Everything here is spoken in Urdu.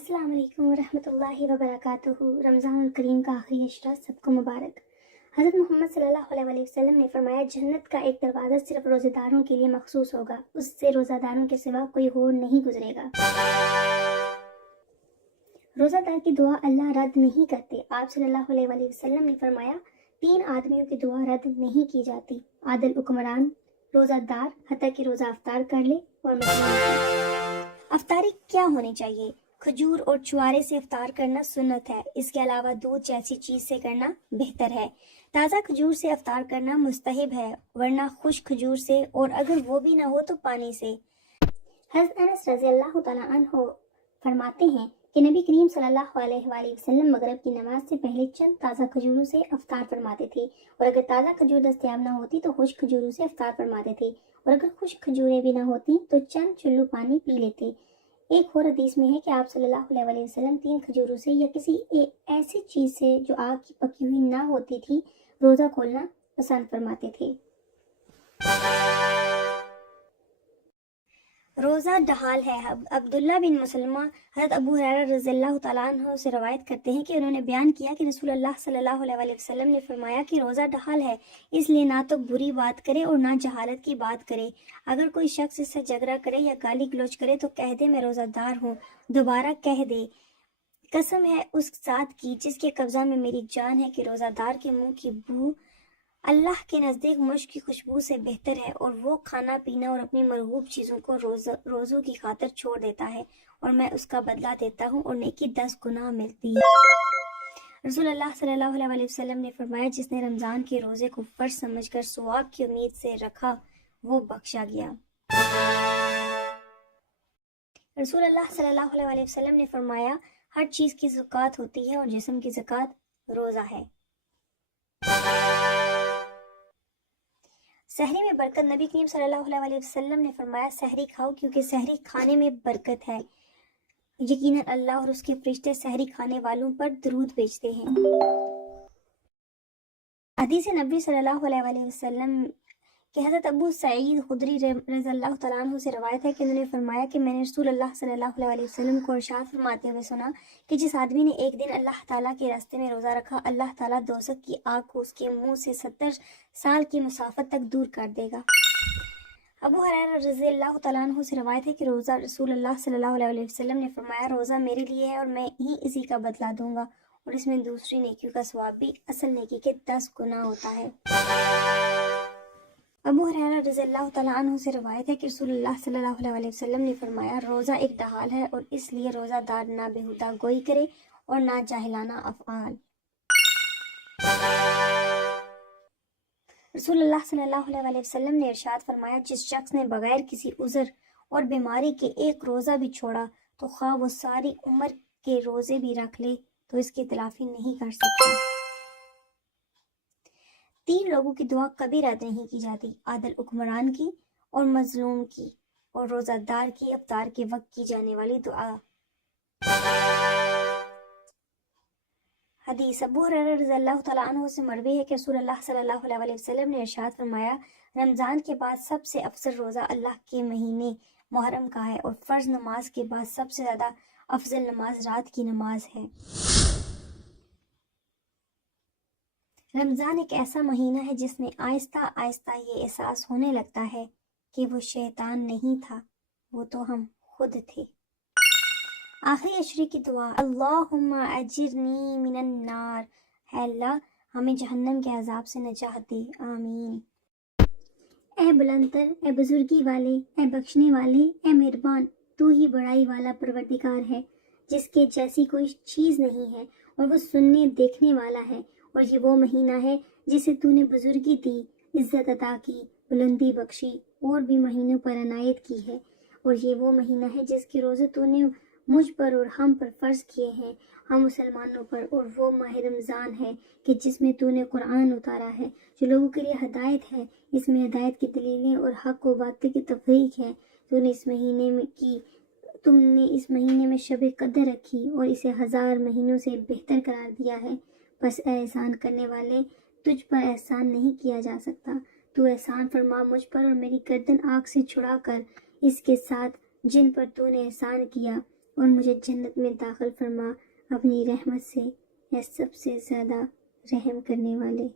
السلام علیکم ورحمۃ اللہ وبرکاتہ۔ رمضان الکریم کا آخری عشرہ سب کو مبارک۔ حضرت محمد صلی اللہ علیہ وسلم نے فرمایا جنت کا ایک دروازہ صرف روزہ داروں کے لیے مخصوص ہوگا، اس سے روزہ داروں کے سوا کوئی اور نہیں گزرے گا۔ روزہ دار کی دعا اللہ رد نہیں کرتے۔ آپ صلی اللہ علیہ وسلم نے فرمایا 3 آدمیوں کی دعا رد نہیں کی جاتی: عادل حکمران، روزہ دار حتیٰ کہ روزہ افطار کر لے، اور مسلمان۔ افطاری کیا ہونی چاہیے؟ کھجور اور چوارے سے افطار کرنا سنت ہے، اس کے علاوہ دودھ جیسی چیز سے کرنا بہتر ہے۔ تازہ کھجور سے افطار کرنا مستحب ہے، ورنہ خشک کھجور سے، اور اگر وہ بھی نہ ہو تو پانی سے۔ حضرت انس رضی اللہ تعالیٰ عنہ فرماتے ہیں کہ نبی کریم صلی اللہ علیہ وآلہ وسلم مغرب کی نماز سے پہلے چند تازہ کھجوروں سے افطار فرماتے تھے، اور اگر تازہ کھجور دستیاب نہ ہوتی تو خشک کھجوروں سے افطار فرماتے تھے، اور اگر خشک کھجوریں بھی نہ ہوتی تو چند چلو پانی پی لیتے۔ ایک اور حدیث میں ہے کہ آپ صلی اللہ علیہ وسلم 3 کھجوروں سے یا کسی ایسی چیز سے جو آگ کی پکی ہوئی نہ ہوتی تھی روزہ کھولنا پسند فرماتے تھے۔ روزہ ڈھال ہے۔ عبداللہ بن مسلمہ حضرت ابو ہریرہ رضی اللہ تعالیٰ عنہ سے روایت کرتے ہیں کہ انہوں نے بیان کیا کہ رسول اللہ صلی اللہ علیہ وسلم نے فرمایا کہ روزہ ڈھال ہے، اس لیے نہ تو بری بات کرے اور نہ جہالت کی بات کرے۔ اگر کوئی شخص اس سے جھگڑا کرے یا گالی گلوچ کرے تو کہہ دے میں روزہ دار ہوں، دوبارہ کہہ دے قسم ہے اس ذات کی جس کے قبضہ میں میری جان ہے کہ روزہ دار کے منہ کی بو اللہ کے نزدیک مشک کی خوشبو سے بہتر ہے، اور وہ کھانا پینا اور اپنی مرغوب چیزوں کو روزوں کی خاطر چھوڑ دیتا ہے، اور میں اس کا بدلہ دیتا ہوں اور نیکی 10 گنا ملتی ہے۔ رسول اللہ صلی اللہ علیہ وسلم نے فرمایا جس نے رمضان کے روزے کو فرض سمجھ کر ثواب کی امید سے رکھا وہ بخشا گیا۔ رسول اللہ صلی اللہ علیہ وسلم نے فرمایا ہر چیز کی زکوٰۃ ہوتی ہے اور جسم کی زکوٰۃ روزہ ہے۔ سحری میں برکت۔ نبی کریم صلی اللہ علیہ وسلم نے فرمایا سحری کھاؤ کیونکہ سحری کھانے میں برکت ہے، یقیناً اللہ اور اس کے فرشتے سحری کھانے والوں پر درود بھیجتے ہیں۔ حدیث نبی صلی اللہ علیہ وسلم کہ حضرت ابو سعید خدری رضی اللہ تعالیٰ عنہ سے روایت ہے کہ انہوں نے فرمایا کہ میں نے رسول اللہ صلی اللہ علیہ وسلم کو ارشاد فرماتے ہوئے سنا کہ جس آدمی نے ایک دن اللہ تعالیٰ کے راستے میں روزہ رکھا اللہ تعالیٰ دوزخ کی آگ کو اس کے منہ سے 70 سال کی مسافت تک دور کر دے گا۔ ابو ہریرہ رضی اللہ تعالیٰ عنہ سے روایت ہے کہ روزہ رسول اللہ صلی اللہ علیہ وسلم نے فرمایا روزہ میرے لیے ہے اور میں ہی اسی کا بدلہ دوں گا، اور اس میں دوسری نیکیوں کا ثواب بھی اصل نیکی کے 10 گنا ہوتا ہے۔ ابو ہریرہ رضی اللہ تعالیٰ عنہ سے روایت ہے کہ رسول اللہ صلی اللہ علیہ وسلم نے فرمایا روزہ ایک ڈھال ہے، اور اس لیے روزہ دار نہ بےہودہ گوئی کرے اور نہ جاہلانہ افعال۔ رسول اللہ صلی اللہ علیہ وسلم نے ارشاد فرمایا جس شخص نے بغیر کسی عذر اور بیماری کے ایک روزہ بھی چھوڑا تو خواہ وہ ساری عمر کے روزے بھی رکھ لے تو اس کی تلافی نہیں کر سکتا۔ 3 لوگوں کی دعا کبھی رد نہیں کی جاتی: عادل حکمران کی، اور مظلوم کی، اور روزہ دار کی افطار کے وقت کی جانے والی دعا۔ حدیث ابو ہریرہ رضی اللہ تعالیٰ عنہ سے مروی ہے کہ رسول اللہ صلی اللہ علیہ وسلم نے ارشاد فرمایا رمضان کے بعد سب سے افضل روزہ اللہ کے مہینے محرم کا ہے، اور فرض نماز کے بعد سب سے زیادہ افضل نماز رات کی نماز ہے۔ رمضان ایک ایسا مہینہ ہے جس میں آہستہ آہستہ یہ احساس ہونے لگتا ہے کہ وہ شیطان نہیں تھا، وہ تو ہم خود تھے۔ آخری عشرے کی دعا: اللہم اجرنی من النار، اے اللہ ہمیں جہنم کے عذاب سے نجات دے، آمین۔ اے بلندتر، اے بزرگی والے، اے بخشنے والے، اے مہربان، تو ہی بڑائی والا پروردگار ہے جس کے جیسی کوئی چیز نہیں ہے، اور وہ سننے دیکھنے والا ہے، اور یہ وہ مہینہ ہے جسے تو نے بزرگی دی، عزت عطا کی، بلندی بخشی، اور بھی مہینوں پر عنایت کی ہے، اور یہ وہ مہینہ ہے جس کے روزے تو نے مجھ پر اور ہم پر فرض کیے ہیں، ہم مسلمانوں پر، اور وہ ماہ رمضان ہے کہ جس میں تو نے قرآن اتارا ہے جو لوگوں کے لیے ہدایت ہے، اس میں ہدایت کی دلیلیں اور حق و باطل کی تفریق ہے۔ تم نے اس مہینے میں شب قدر رکھی اور اسے 1000 مہینوں سے بہتر قرار دیا ہے، بس اے احسان کرنے والے تجھ پر احسان نہیں کیا جا سکتا، تو احسان فرما مجھ پر اور میری گردن آگ سے چھڑا کر اس کے ساتھ جن پر تو نے احسان کیا، اور مجھے جنت میں داخل فرما اپنی رحمت سے، اے سب سے زیادہ رحم کرنے والے۔